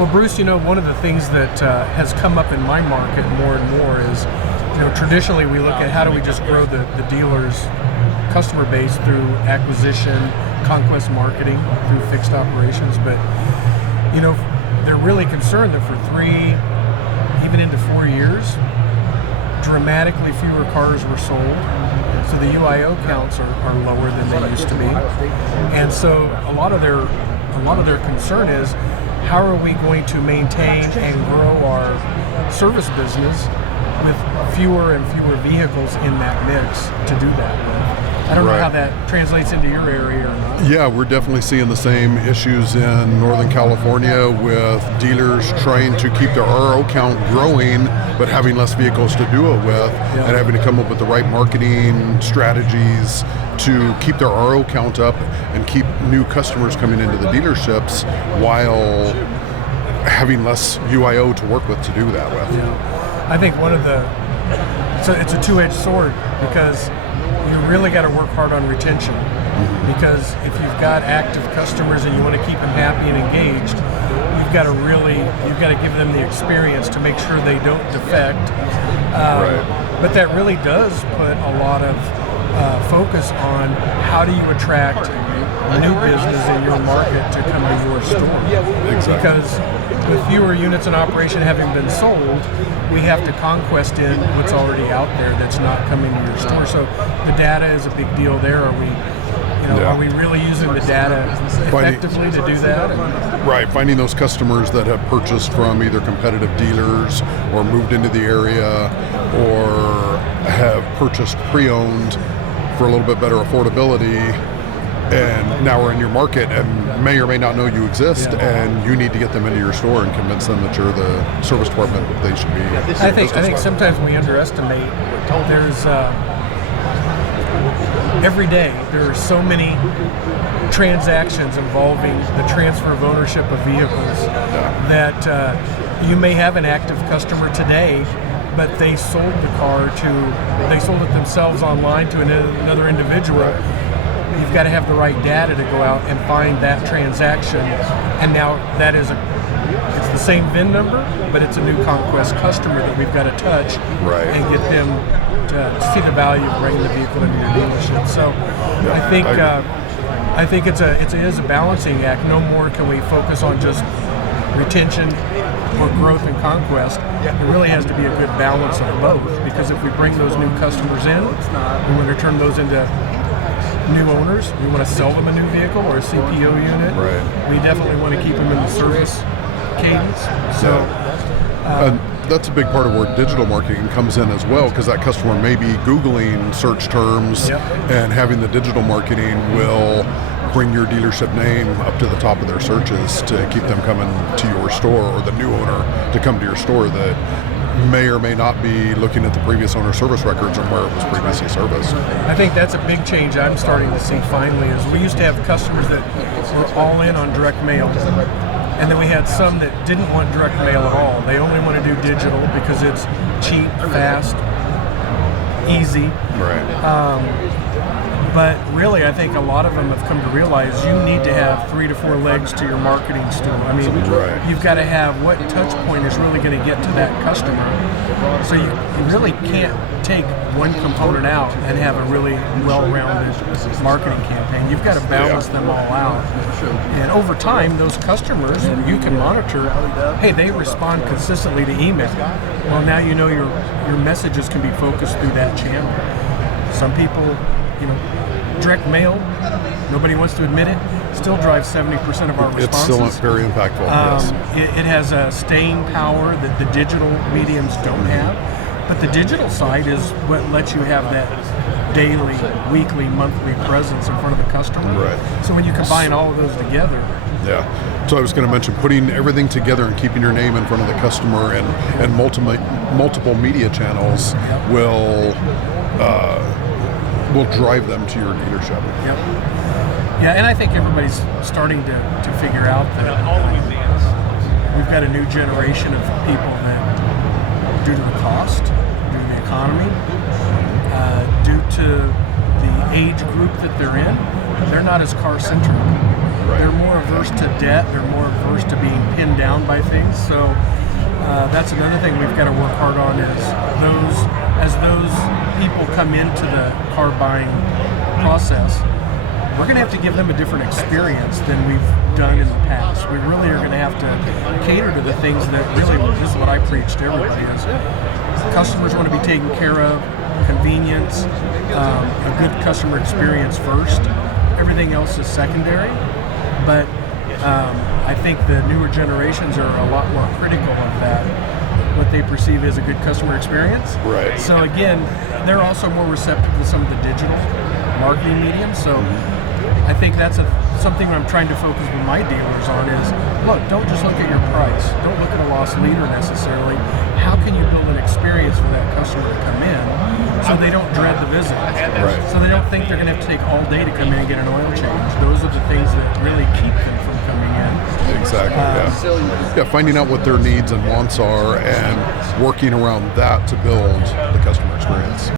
Well, Bruce, one of the things that has come up in my market more and more is, traditionally we look at how do we just grow the dealer's customer base through acquisition, conquest marketing, through fixed operations. But, they're really concerned that for 3, even into 4 years, dramatically fewer cars were sold. So the UIO counts are lower than they used to be. And so a lot of their concern is, how are we going to maintain and grow our service business with fewer and fewer vehicles in that mix to do that? I don't know how that translates into your area or not. Yeah, we're definitely seeing the same issues in Northern California with dealers trying to keep their RO count growing, but having less vehicles to do it with, and having to come up with the right marketing strategies to keep their RO count up and keep new customers coming into the dealerships while having less UIO to work with to do that with. Yeah. I think so it's a two-edged sword, because you really got to work hard on retention, because if you've got active customers and you want to keep them happy and engaged, you've got to give them the experience to make sure they don't defect. But that really does put a lot of focus on how do you attract new business in your market to come to your store. Exactly. Because with fewer units in operation having been sold, we have to conquest in what's already out there that's not coming to your store. So the data is a big deal there. Are we really using the data effectively to do that? Right, finding those customers that have purchased from either competitive dealers or moved into the area or have purchased pre-owned for a little bit better affordability, and now we're in your market and may or may not know you exist, and you need to get them into your store and convince them that you're the service department they should be. I think sometimes we underestimate. There's every day there are so many transactions involving the transfer of ownership of vehicles that you may have an active customer today, but they sold it themselves online to another individual. You've got to have the right data to go out and find that transaction, and now it's the same VIN number, but it's a new conquest customer that we've got to touch and get them to see the value of bringing the vehicle into your dealership. So I think it is a balancing act. No more can we focus on just retention or growth and conquest. It really has to be a good balance of both, because if we bring those new customers in, we want to turn those into new owners. We want to sell them a new vehicle or a CPO unit. We definitely want to keep them in the service cadence. So that's a big part of where digital marketing comes in as well, because that customer may be Googling search terms, and having the digital marketing will bring your dealership name up to the top of their searches to keep them coming to your store, or the new owner to come to your store that may or may not be looking at the previous owner service records and where it was previously serviced. I think that's a big change I'm starting to see finally. Is we used to have customers that were all in on direct mail, and then we had some that didn't want direct mail at all. They only want to do digital because it's cheap, fast, easy. But really, I think a lot of them have come to realize you need to have 3 to 4 legs to your marketing stool. I mean, you've got to have what touch point is really going to get to that customer. So you really can't take one component out and have a really well-rounded marketing campaign. You've got to balance them all out. And over time, those customers, you can monitor, hey, they respond consistently to email. Well, now you know your messages can be focused through that channel. Some people, direct mail, nobody wants to admit it, still drives 70% of our responses. It's still very impactful, yes. It has a staying power that the digital mediums don't have, but the digital side is what lets you have that daily, weekly, monthly presence in front of the customer. So when you combine all of those together. So I was going to mention putting everything together and keeping your name in front of the customer and multiple media channels will drive them to your dealership. Yeah, and I think everybody's starting to figure out that we've got a new generation of people that, due to the cost, due to the economy, due to the age group that they're in, they're not as car-centric. They're more averse to debt. They're more averse to being pinned down by things. So that's another thing we've got to work hard on is as those people come into the car buying process, we're going to have to give them a different experience than we've done in the past. We really are going to have to cater to the things that really, this is what I preach to everybody, is customers want to be taken care of, convenience, a good customer experience first. Everything else is secondary. But I think the newer generations are a lot more critical of that, what they perceive as a good customer experience. Right. So again, they're also more receptive to some of the digital marketing mediums. So I think that's something I'm trying to focus with my dealers on is, look, don't just look at your price. Don't look at a lost leader necessarily. How can you build an experience for that customer to come in so they don't dread the visit? Right. So they don't think they're going to have to take all day to come in and get an oil change. Those are the things that really keep them from coming in. Exactly. Yeah, finding out what their needs and wants are and working around that to build the customer experience.